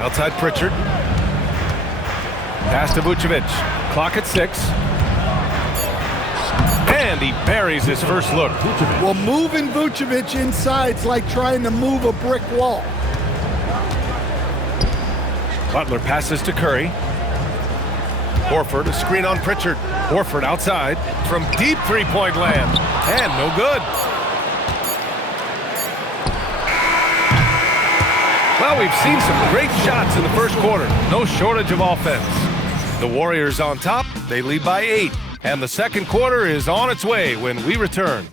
Outside Pritchard. Pass to Vucevic. Clock at 6. And he buries his first look. Well, moving Vucevic inside's like trying to move a brick wall. Butler passes to Curry. Horford, a screen on Pritchard. Horford outside from deep three-point land. And no good. Well, we've seen some great shots in the first quarter. No shortage of offense. The Warriors on top. They lead by 8. And the second quarter is on its way when we return.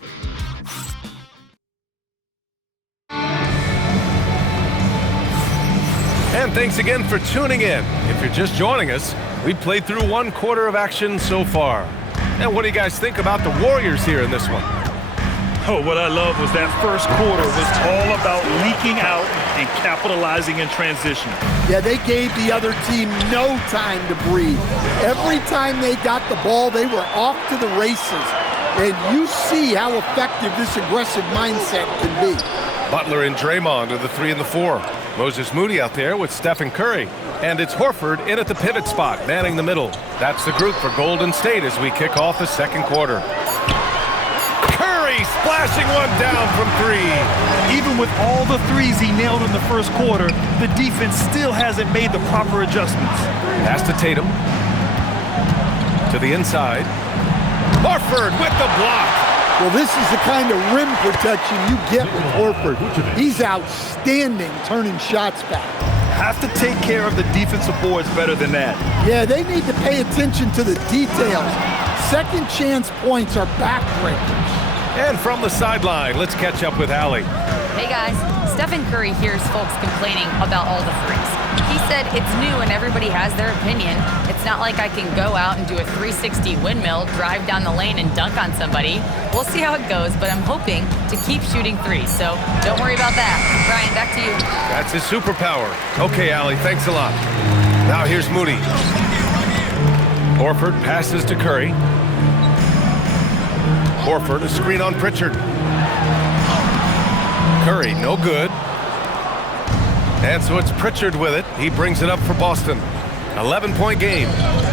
And thanks again for tuning in. If you're just joining us, we've played through one quarter of action so far. And what do you guys think about the Warriors here in this one? Oh, what I love was that first quarter was all about leaking out and capitalizing in transition. Yeah, they gave the other team no time to breathe. Every time they got the ball, they were off to the races. And you see how effective this aggressive mindset can be. Butler and Draymond are the 3 and the 4. Moses Moody out there with Stephen Curry. And it's Horford in at the pivot spot, manning the middle. That's the group for Golden State as we kick off the second quarter. Curry splashing one down from 3. Even with all the threes he nailed in the first quarter, the defense still hasn't made the proper adjustments. Pass to Tatum. To the inside. Horford with the block. Well, this is the kind of rim protection you get with Horford. He's outstanding turning shots back. Have to take care of the defensive boards better than that. Yeah, they need to pay attention to the details. Second chance points are backbreakers. And from the sideline, let's catch up with Allie. Hey guys, Stephen Curry hears folks complaining about all the threes. He said it's new and everybody has their opinion. It's not like I can go out and do a 360 windmill, drive down the lane and dunk on somebody. We'll see how it goes, but I'm hoping to keep shooting threes, so don't worry about that. Brian, back to you. That's his superpower. Okay, Allie, thanks a lot. Now here's Moody. Horford passes to Curry. Horford, a screen on Pritchard. Curry, no good. And so it's Pritchard with it. He brings it up for Boston. 11-point game.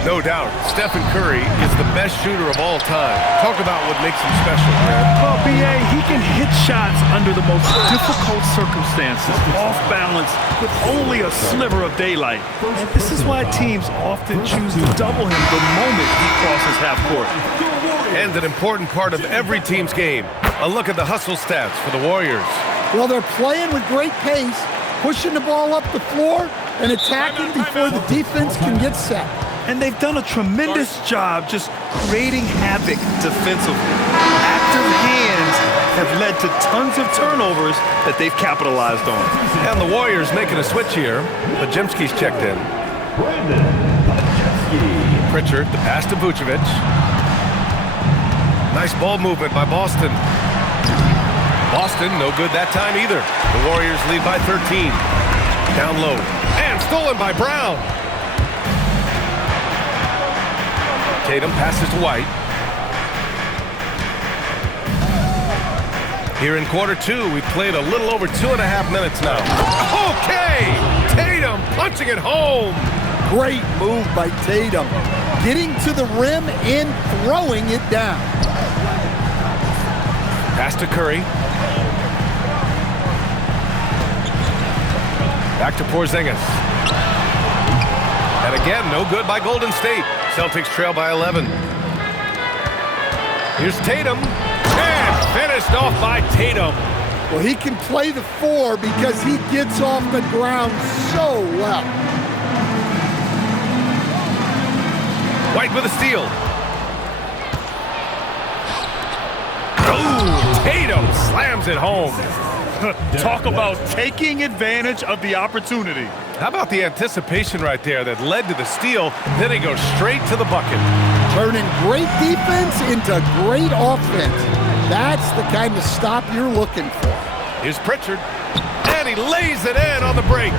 No doubt, Stephen Curry is the best shooter of all time. Talk about what makes him special, man. Well, B.A., he can hit shots under the most difficult circumstances, off balance, with only a sliver of daylight. And this is why teams often choose to double him the moment he crosses half court. And an important part of every team's game. A look at the hustle stats for the Warriors. Well, they're playing with great pace, pushing the ball up the floor and attacking before the defense can get set. And they've done a tremendous job just creating havoc defensively. Active hands have led to tons of turnovers that they've capitalized on. And the Warriors making a switch here. Podziemski's checked in. Pritchard, the pass to Vucevic. Nice ball movement by Boston. Boston, no good that time either. The Warriors lead by 13. Down low. And stolen by Brown. Tatum passes to White. Here in quarter 2, we've played a little over 2.5 minutes now. Okay! Tatum punching it home. Great move by Tatum. Getting to the rim and throwing it down. Pass to Curry. Back to Porzingis. And again, no good by Golden State. Celtics trail by 11. Here's Tatum. And finished off by Tatum. Well, he can play the 4 because he gets off the ground so well. White with a steal. Oh, Tatum slams it home. Talk about taking advantage of the opportunity. How about the anticipation right there that led to the steal? Then he goes straight to the bucket. Turning great defense into great offense. That's the kind of stop you're looking for. Here's Pritchard. And he lays it in on the break.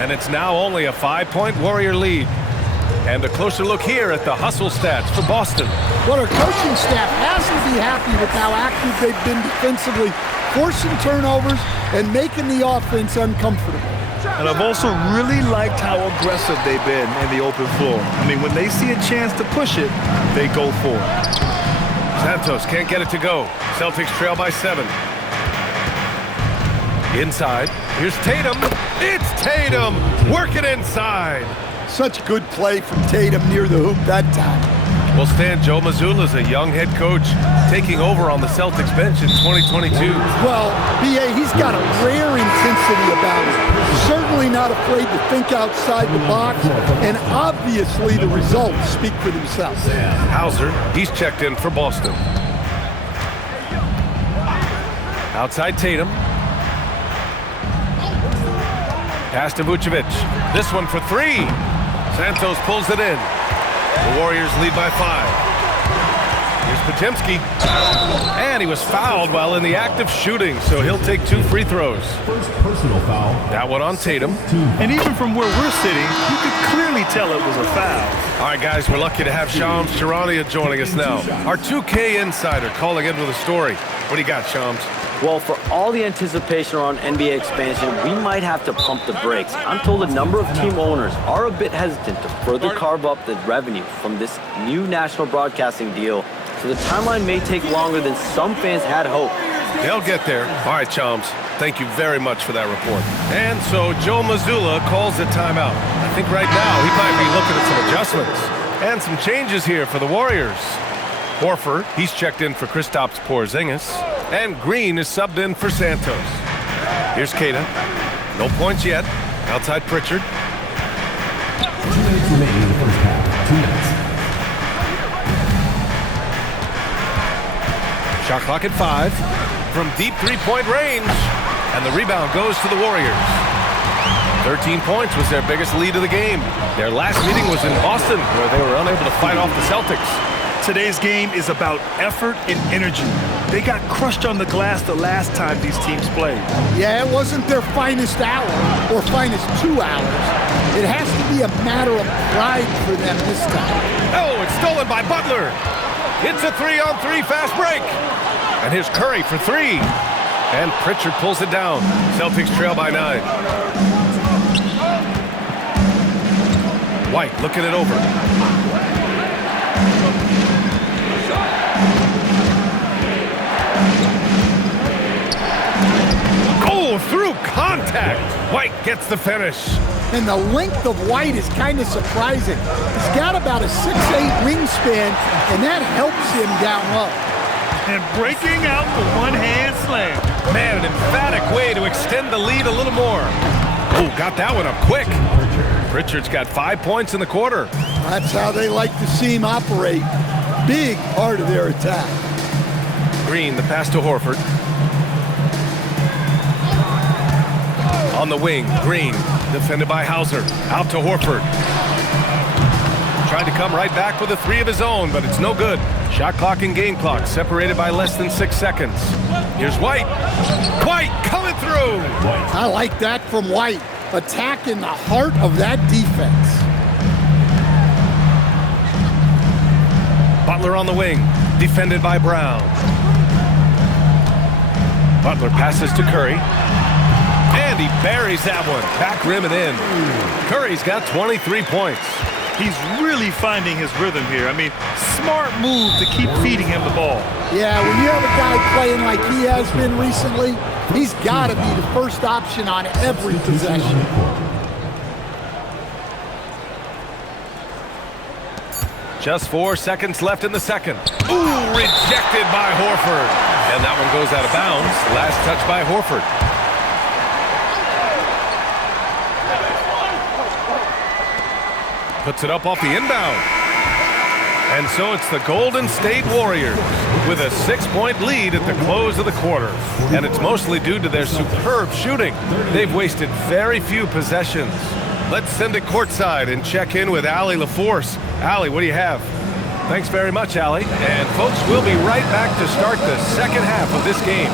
And it's now only a 5-point Warrior lead. And a closer look here at the hustle stats for Boston. Well, our coaching staff has to be happy with how active they've been defensively, forcing turnovers and making the offense uncomfortable. And I've also really liked how aggressive they've been in the open floor. I mean, when they see a chance to push it, they go for it. Santos can't get it to go. Celtics trail by 7. Inside. Here's Tatum. It's Tatum working inside. Such good play from Tatum near the hoop that time. Well, Stan, Joe Mazzulla is a young head coach taking over on the Celtics bench in 2022. Well, B.A., he's got a rare intensity about him. Certainly not afraid to think outside the box, and obviously the results speak for themselves. Hauser, he's checked in for Boston. Outside Tatum. Pass to Vucevic. This one for 3. Santos pulls it in. The Warriors lead by 5. Here's Potemski. And he was fouled while in the act of shooting, so he'll take 2 free throws. First personal foul. That one on Tatum. And even from where we're sitting, you could clearly tell it was a foul. All right, guys, we're lucky to have Shams Charania joining us now. Our 2K insider calling in with a story. What do you got, Shams? Well, for all the anticipation around NBA expansion, we might have to pump the brakes. I'm told a number of team owners are a bit hesitant to further carve up the revenue from this new national broadcasting deal, so the timeline may take longer than some fans had hoped. They'll get there. All right, Shams, thank you very much for that report. And so Joe Mazzulla calls a timeout. I think right now he might be looking at some adjustments and some changes here for the Warriors. Horford, he's checked in for Kristaps Porzingis. And Green is subbed in for Santos. Here's Keita. No points yet. Outside Pritchard. 2 minutes remaining in the first half. 2 minutes. Shot clock at 5. From deep three-point range. And the rebound goes to the Warriors. 13 points was their biggest lead of the game. Their last meeting was in Boston, where they were unable to fight off the Celtics. Today's game is about effort and energy. They got crushed on the glass the last time these teams played. Yeah, it wasn't their finest hour or finest 2 hours. It has to be a matter of pride for them this time. Oh, it's stolen by Butler. It's a 3-on-3 fast break. And here's Curry for 3. And Pritchard pulls it down. Celtics trail by 9. White looking it over. Through contact. White gets the finish. And the length of White is kind of surprising. He's got about a 6'8" wingspan, and that helps him down low. And breaking out the one-hand slam. Man, an emphatic way to extend the lead a little more. Oh, got that one up quick. Pritchard's got 5 points in the quarter. That's how they like to see him operate. Big part of their attack. Green, the pass to Horford. On the wing, Green, defended by Hauser. Out to Horford. Trying to come right back with a 3 of his own, but it's no good. Shot clock and game clock separated by less than 6 seconds. Here's White. White coming through. I like that from White. Attacking the heart of that defense. Butler on the wing, defended by Brown. Butler passes to Curry. And he buries that one. Back rim and in. Curry's got 23 points. He's really finding his rhythm here. I mean, smart move to keep feeding him the ball. Yeah, when you have a guy playing like he has been recently, he's got to be the first option on every possession. Just 4 seconds left in the second. Ooh, rejected by Horford. And that one goes out of bounds. Last touch by Horford. Puts it up off the inbound. And so it's the Golden State Warriors with a 6-point lead at the close of the quarter. And it's mostly due to their superb shooting. They've wasted very few possessions. Let's send it courtside and check in with Allie LaForce. Allie, what do you have? Thanks very much, Allie. And folks, we'll be right back to start the second half of this game.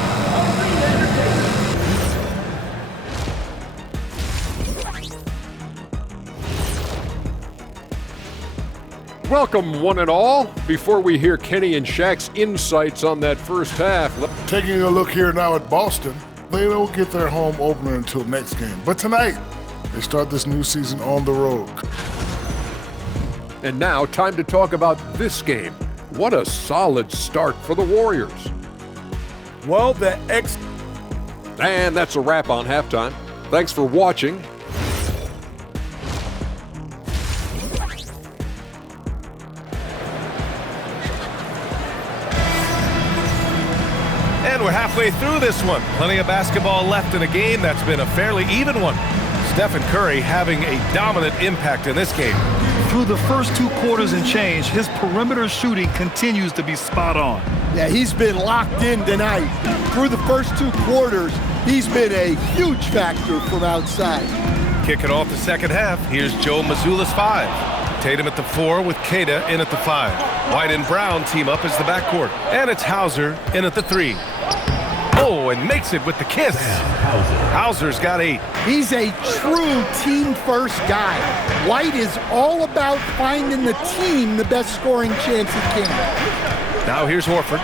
Welcome, one and all. Before we hear Kenny and Shaq's insights on that first half, Taking a look here now at Boston, they don't get their home opener until next game. But tonight, They start this new season on the road. And now, time to talk about this game. What a solid start for the Warriors. Well, And that's a wrap on halftime. Thanks for watching. And we're halfway through this one. Plenty of basketball left in a game that's been a fairly even one. Stephen Curry having a dominant impact in this game. Through the first 2 quarters and change, his perimeter shooting continues to be spot on. Yeah, he's been locked in tonight. Through the first 2 quarters, he's been a huge factor from outside. Kicking off the second half, here's Joe Mazzulla's 5. Tatum at the 4 with Queta in at the 5. White and Brown team up as the backcourt. And it's Hauser in at the 3. Oh, and makes it with the kiss. Hauser's got 8. He's a true team-first guy. White is all about finding the team the best scoring chance he can. Now here's Horford.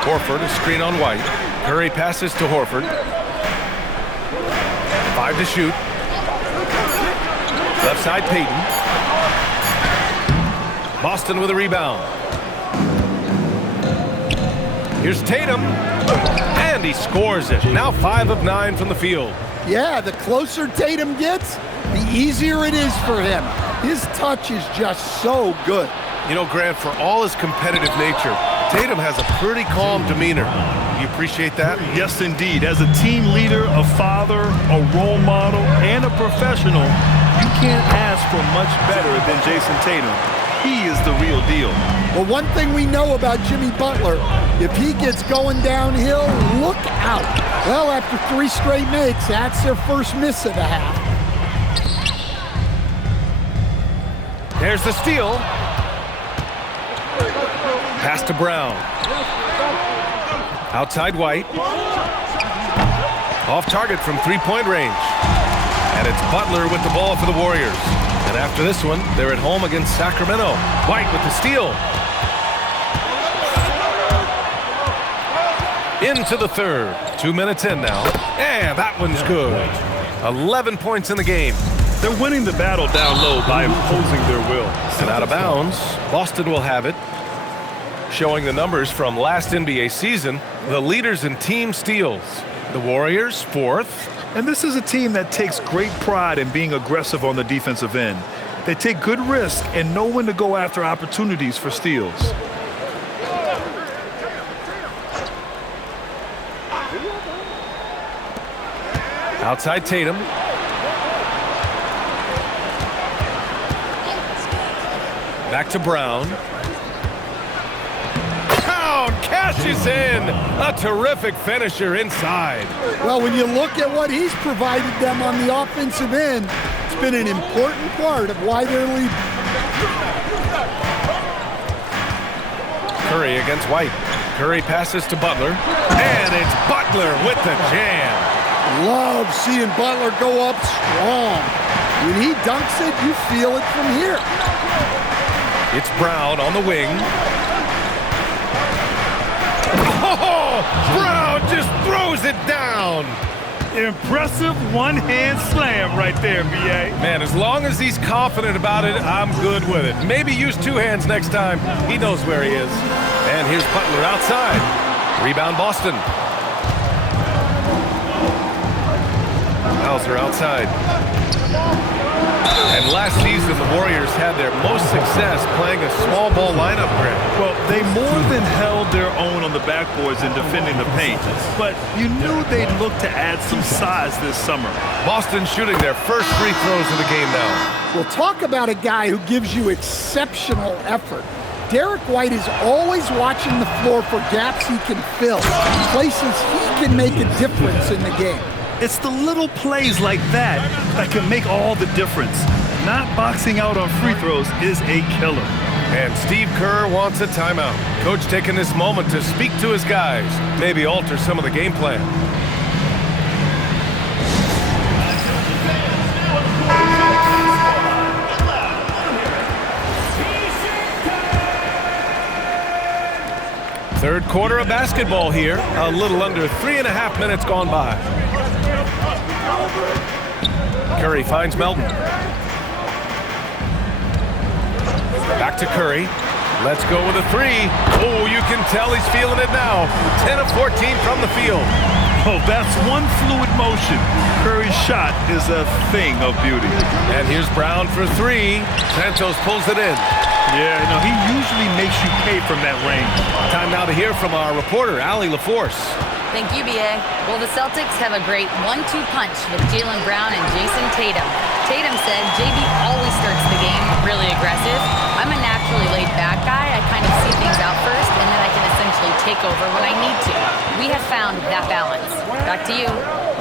Horford, a screen on White. Curry passes to Horford. 5 to shoot. Left side, Payton. Boston with a rebound. Here's Tatum. And he scores it. Now 5 of 9 from the field. Yeah, the closer Tatum gets, the easier it is for him. His touch is just so good. You know, Grant, for all his competitive nature, Tatum has a pretty calm demeanor. You appreciate that? Yes, indeed. As a team leader, a father, a role model, and a professional, you can't ask for much better than Jason Tatum. He is the real deal. Well, one thing we know about Jimmy Butler, if he gets going downhill, look out. Well, after 3 straight makes, that's their first miss of the half. There's the steal. Pass to Brown. Outside White. Off target from 3-point range. And it's Butler with the ball for the Warriors. And after this one, they're at home against Sacramento. White with the steal. Into the third. 2 minutes in now. And that one's good. 11 points in the game. They're winning the battle down low by imposing their will. And out of bounds, Boston will have it. Showing the numbers from last NBA season, the leaders in team steals. The Warriors, 4th. And this is a team that takes great pride in being aggressive on the defensive end. They take good risk and know when to go after opportunities for steals. Outside Tatum. Back to Brown. Brown cashes in. A terrific finisher inside. Well, when you look at what he's provided them on the offensive end, it's been an important part of why they're leading. Curry against White. Curry passes to Butler. And it's Butler with the jam. Love seeing Butler go up strong. When he dunks it, you feel it from here. It's Brown on the wing. Oh, Brown just throws it down. Impressive one-hand slam right there, B.A. Man, as long as he's confident about it, I'm good with it. Maybe use 2 hands next time. He knows where he is. And here's Butler outside. Rebound Boston. Hauser outside. And last season, the Warriors had their most success playing a small ball lineup, Grant. Well, they more than held their own on the backboards in defending the paint, but you knew they'd look to add some size this summer. Boston shooting their first free throws of the game now. Well, talk about a guy who gives you exceptional effort. Derek White is always watching the floor for gaps he can fill, places he can make a difference in the game. It's the little plays like that that can make all the difference. Not boxing out on free throws is a killer. And Steve Kerr wants a timeout. Coach taking this moment to speak to his guys, maybe alter some of the game plan. Third quarter of basketball here. A little under 3.5 minutes gone by. Curry finds Melton. Back to Curry. Let's go with a three. Oh, you can tell he's feeling it now. 10 of 14 from the field. Oh, that's one fluid motion. Curry's shot is a thing of beauty. And here's Brown for three. Santos pulls it in. Yeah, no, he usually makes you pay from that range. Time now to hear from our reporter, Allie LaForce. Thank you, B.A. Well, the Celtics have a great 1-2 punch with Jaylen Brown and Jason Tatum. Tatum said JB always starts the game really aggressive. I'm a naturally laid-back guy. I kind of see things out first, and then I can essentially take over when I need to. We have found that balance. Back to you.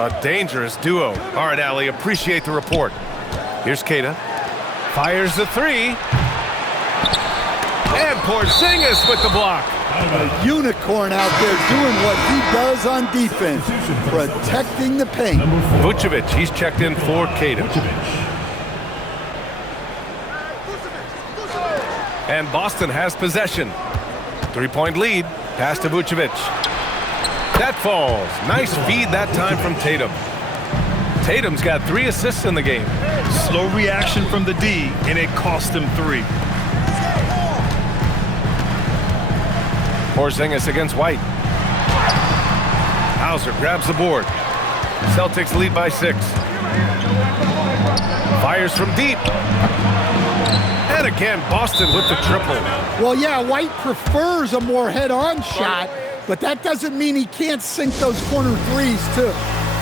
A dangerous duo. All right, Allie, appreciate the report. Here's Keita. Fires the three. And Porzingis with the block. A unicorn out there doing what he does on defense, protecting the paint. Vucevic, he's checked in for Keita. And Boston has possession. 3-point lead. Pass to Vucevic. That falls. Nice feed that time from Tatum. Tatum's got 3 assists in the game. Slow reaction from the D, and it cost him 3. Porzingis against White. Hauser grabs the board. Celtics lead by 6. Fires from deep. And again, Boston with the triple. Well, yeah, White prefers a more head-on shot, but that doesn't mean he can't sink those corner threes, too.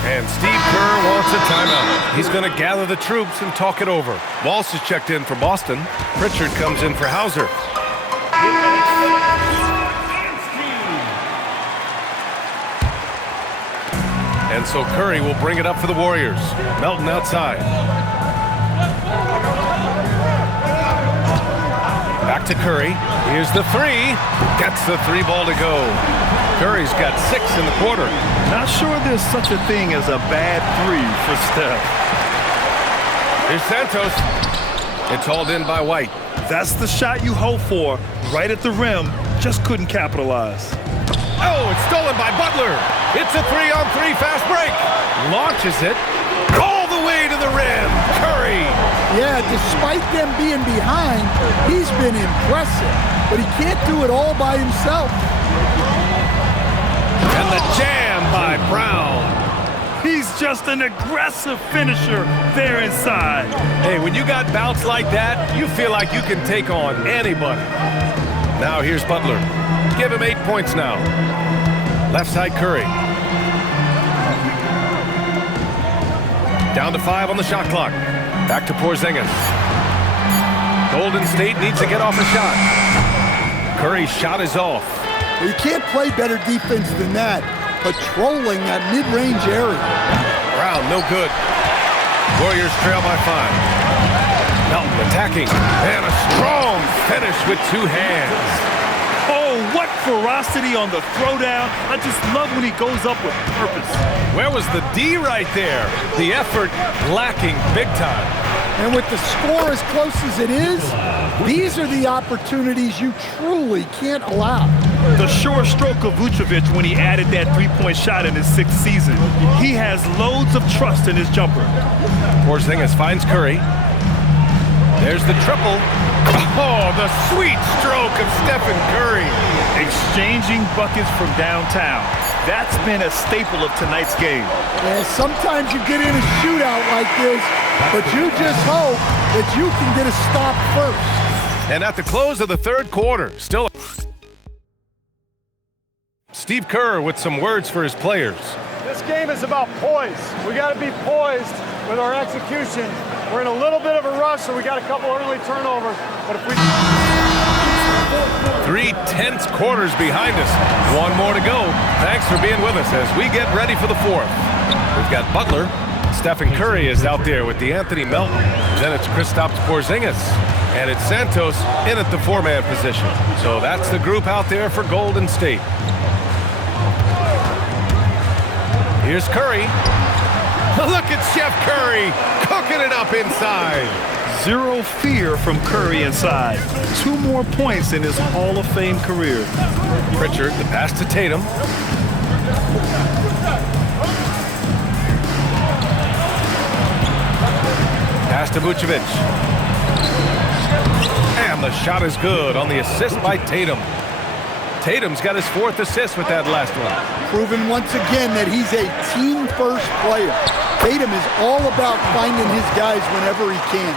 And Steve Kerr wants a timeout. He's going to gather the troops and talk it over. Walsh is checked in for Boston. Pritchard comes in for Hauser. And so Curry will bring it up for the Warriors. Melton outside. Back to Curry. Here's the three. Gets the 3 ball to go. Curry's got 6 in the quarter. Not sure there's such a thing as a bad 3 for Steph. Here's Santos. It's hauled in by White. That's the shot you hope for. Right at the rim. Just couldn't capitalize. Oh, it's stolen by Butler. It's a 3-on-3 fast break. Launches it all the way to the rim. Curry. Yeah, despite them being behind, he's been impressive, but he can't do it all by himself. And the jam by Brown. He's just an aggressive finisher there inside. Hey, when you got bouts like that, you feel like you can take on anybody. Now here's Butler. Give him 8 points now. Left side Curry. Down to 5 on the shot clock. Back to Porzingis. Golden State needs to get off a shot. Curry's shot is off. Well, you can't play better defense than that, patrolling that mid-range area. Brown, no good. Warriors trail by 5. Melton attacking. And a strong finish with 2 hands. Oh, what ferocity on the throwdown. I just love when he goes up with purpose. Where was the D right there? The effort lacking big time. And with the score as close as it is, these are the opportunities you truly can't allow. The sure stroke of Vucevic when he added that 3-point shot in his 6th season. He has loads of trust in his jumper. Porzingis finds Curry. There's the triple. Oh, the sweet stroke of Stephen Curry. Exchanging buckets from downtown. That's been a staple of tonight's game. And sometimes you get in a shootout like this, but you just hope that you can get a stop first. And at the close of the 3rd quarter, still Steve Kerr with some words for his players. This game is about poise. We got to be poised with our execution. We're in a little bit of a rush, so we got a couple early turnovers. But if we 3 tense quarters behind us. 1 more to go. Thanks for being with us as we get ready for the 4th. We've got Butler. Stephen Curry is out there with DeAnthony Melton. Then it's Kristaps Porzingis. And it's Santos in at the 4-man position. So that's the group out there for Golden State. Here's Curry. Look at Chef Curry cooking it up inside. Zero fear from Curry inside. 2 more points in his Hall of Fame career. Pritchard, the pass to Tatum. Pass to Vucevic. And the shot is good on the assist by Tatum. Tatum's got his 4th assist with that last one. Proven once again that he's a team-first player. Tatum is all about finding his guys whenever he can.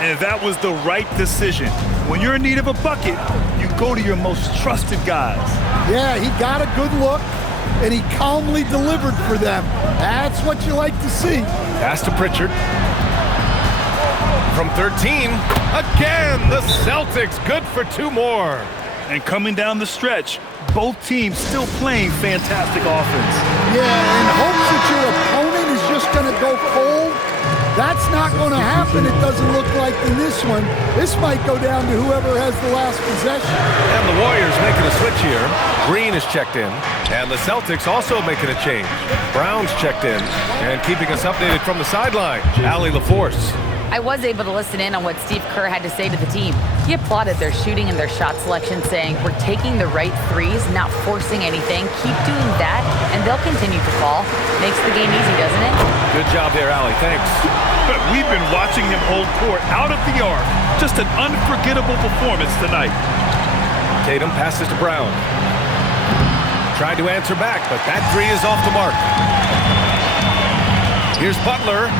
And that was the right decision. When you're in need of a bucket, you go to your most trusted guys. Yeah, he got a good look, and he calmly delivered for them. That's what you like to see. Pass to Pritchard. From 13, again, the Celtics good for 2 more. And coming down the stretch, both teams still playing fantastic offense. Yeah, in hopes that your opponent is just going to go cold. That's not going to happen, it doesn't look like in this one. This might go down to whoever has the last possession. And the Warriors making a switch here. Green is checked in. And the Celtics also making a change. Brown's checked in. And keeping us updated from the sideline, Allie LaForce. I was able to listen in on what Steve Kerr had to say to the team. He applauded their shooting and their shot selection, saying, "We're taking the right threes, not forcing anything. Keep doing that, and they'll continue to fall." Makes the game easy, doesn't it? Good job there, Allie. Thanks. We've been watching him hold court out of the arc. Just an unforgettable performance tonight. Tatum passes to Brown. Tried to answer back, but that 3 is off the mark. Here's Butler.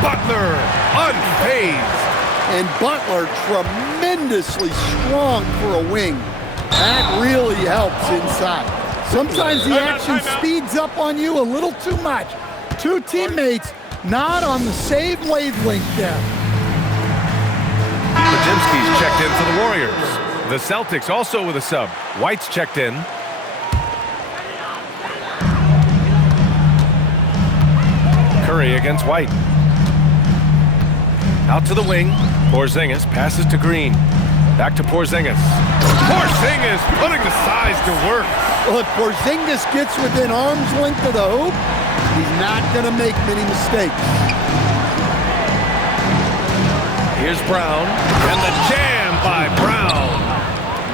Butler, unfazed. And Butler tremendously strong for a wing. That really helps inside. Sometimes the action speeds up on you a little too much. 2 teammates not on the same wavelength there. Podziemski's checked in for the Warriors. The Celtics also with a sub. White's checked in. Curry against White. Out to the wing. Porzingis passes to Green. Back to Porzingis. Porzingis putting the size to work. Well, if Porzingis gets within arm's length of the hoop, he's not going to make many mistakes. Here's Brown. And the jam by Brown.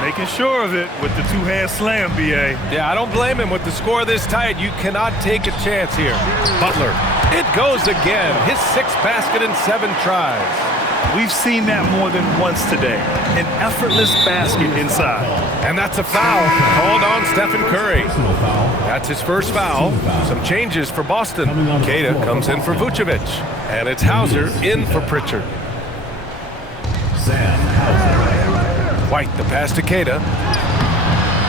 Making sure of it with the 2-hand slam, B.A. Yeah, I don't blame him with the score this tight. You cannot take a chance here. Butler. It goes again. His 6th basket in 7 tries. We've seen that more than once today. An effortless basket inside. And that's a foul called on Stephen Curry. That's his first foul. Some changes for Boston. Queta comes in for Vucevic. And it's Hauser in for Pritchard. White, the pass to Queta.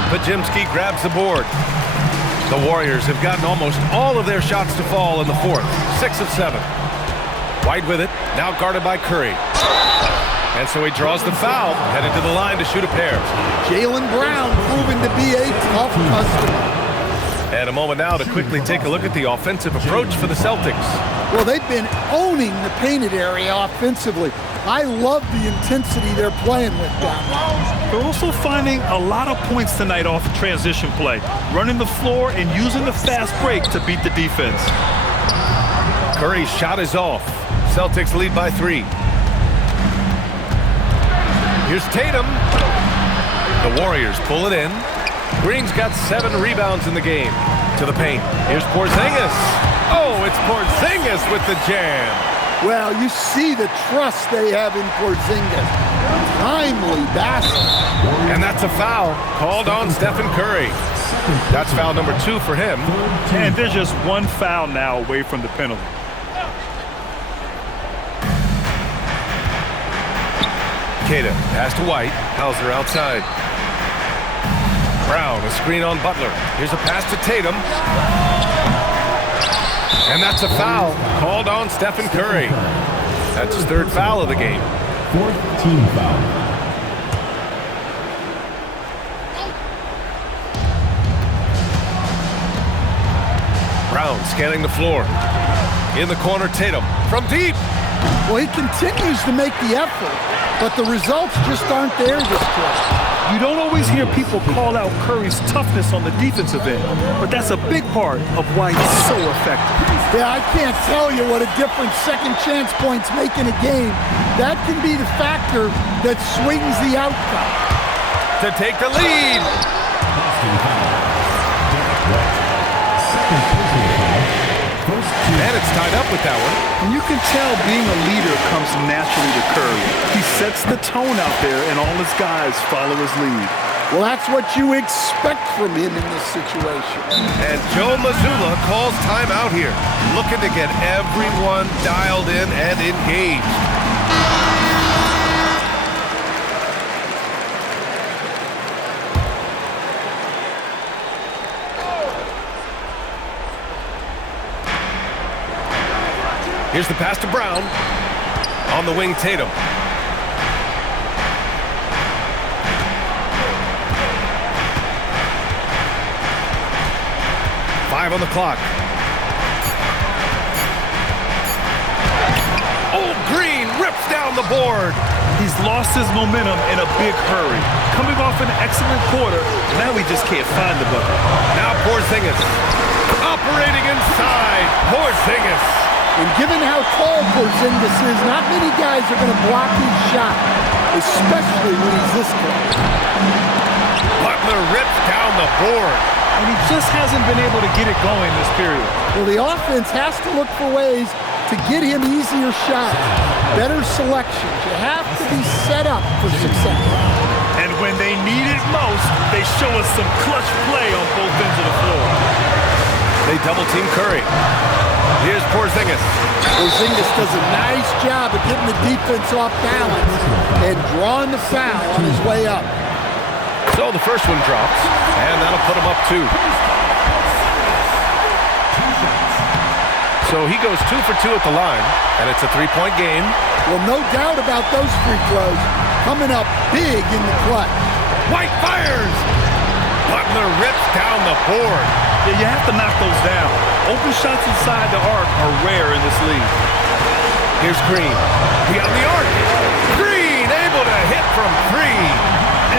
Podziemski grabs the board. The Warriors have gotten almost all of their shots to fall in the 4th. 6 of 7. White with it, now guarded by Curry. And so he draws the foul, headed to the line to shoot a pair. Jaylen Brown proven to be a tough customer. And a moment now to quickly take a look at the offensive approach for the Celtics. Well, they've been owning the painted area offensively. I love the intensity they're playing with down there. They're also finding a lot of points tonight off of transition play, running the floor and using the fast break to beat the defense. Curry's shot is off. Celtics lead by 3. Here's Tatum. The Warriors pull it in. Green's got 7 rebounds in the game. To the paint. Here's Porzingis. Oh, it's Porzingis with the jam. Well, you see the trust they have in Porzingis. Timely basket. And that's a foul called on Stephen Curry. That's foul number 2 for him. And there's just 1 foul now away from the penalty. Queta, pass to White. Hauser outside. Brown, a screen on Butler. Here's a pass to Tatum. And that's a foul called on Stephen Curry. That's his 3rd foul of the game. 4th team foul. Brown scanning the floor. In the corner, Tatum from deep. Well, he continues to make the effort, but the results just aren't there this quarter. You don't always hear people call out Curry's toughness on the defensive end, but that's a big part of why he's so effective. Yeah, I can't tell you what a difference second chance points make in a game. That can be the factor that swings the outcome. To take the lead. Second personal foul. First team. And it's tied up with that one. And you can tell being a leader comes naturally to Curry. He sets the tone out there, and all his guys follow his lead. Well, that's what you expect from him in this situation. And Joe Mazzulla calls timeout here, looking to get everyone dialed in and engaged. Here's the pass to Brown. On the wing, Tatum. Five on the clock. Old Green rips down the board. He's lost his momentum in a big hurry. Coming off an excellent quarter, now we just can't find the bucket. Now Porzingis operating inside. Porzingis. And given how tall Porzingis is, not many guys are going to block his shot, especially when he's this close. Butler rips down the board. And he just hasn't been able to get it going this period. Well, the offense has to look for ways to get him easier shots, better selections. You have to be set up for success. And when they need it most, they show us some clutch play on both ends of the floor. They double-team Curry. Here's Porzingis. Porzingis does a nice job of getting the defense off balance and drawing the foul on his way up. So the first one drops, and that'll put him up 2. So he goes 2 for 2 at the line, and it's a 3-point game. Well, no doubt about those free throws coming up big in the clutch. White fires! Butler rips down the board. Yeah, you have to knock those down. Open shots inside the arc are rare in this league. Here's Green. Beyond the arc. Green able to hit from 3.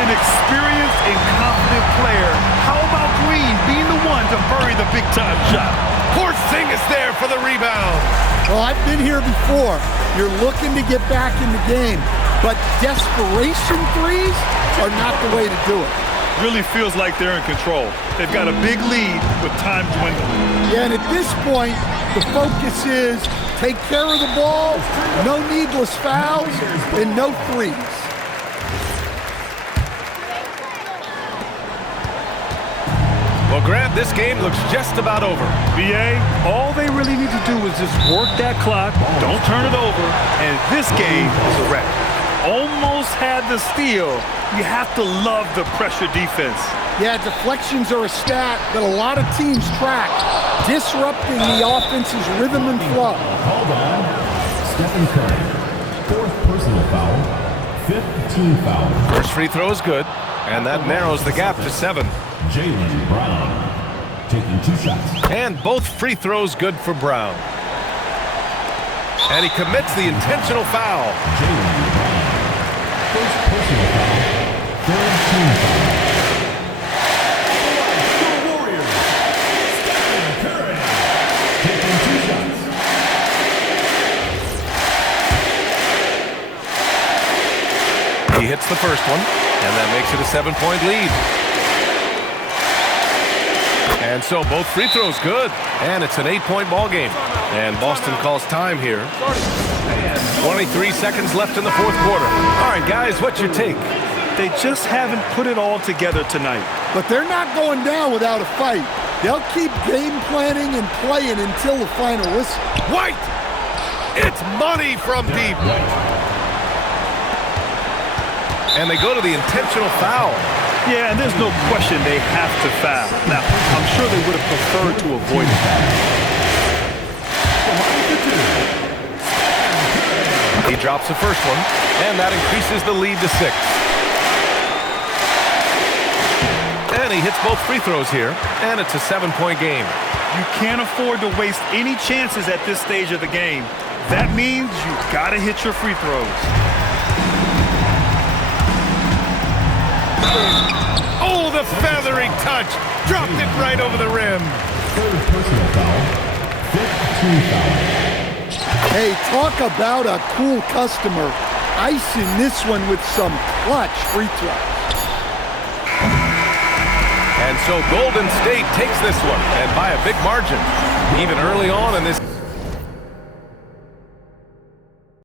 An experienced and confident player. How about Green being the one to bury the big-time shot? Porzingis there for the rebound. Well, I've been here before. You're looking to get back in the game, but desperation threes are not the way to do it. Really feels like they're in control. They've got a big lead with time dwindling. Yeah, and at this point, the focus is take care of the ball, no needless fouls, and no threes. Well, Grant, this game looks just about over. BA, all they really need to do is just work that clock, don't turn it over, and this game is a wrap. Almost had the steal. You have to love the pressure defense. Yeah, deflections are a stat that a lot of teams track, disrupting the offense's rhythm and flow. Hold on. Stephen Curry, 4th personal foul, 5th team foul. First free throw is good, and that narrows the gap to 7. Jaylen Brown taking 2 shots. And both free throws good for Brown. And he commits the intentional foul. Jaylen Brown, 1st personal foul, 3rd team foul. The Warriors, Stephen Curry taking 2 shots. He hits the first one, and that makes it a 7-point lead. And so both free throws good, and it's an 8-point ball game. And Boston calls time here. 23 seconds left in the 4th quarter. All right, guys, what's your take? They just haven't put it all together tonight. But they're not going down without a fight. They'll keep game planning and playing until the final whistle. White! It's money from deep. And they go to the intentional foul. Yeah, and there's no question they have to foul. Now, I'm sure they would have preferred to avoid it. He drops the first one, and that increases the lead to 6. And he hits both free throws here, and it's a 7-point game. You can't afford to waste any chances at this stage of the game. That means you've got to hit your free throws. Oh, the feathering touch. Dropped it right over the rim. 3rd personal foul, 5th team foul. Hey, talk about a cool customer. Icing this one with some clutch free throws. And so Golden State takes this one, and by a big margin. Even early on in this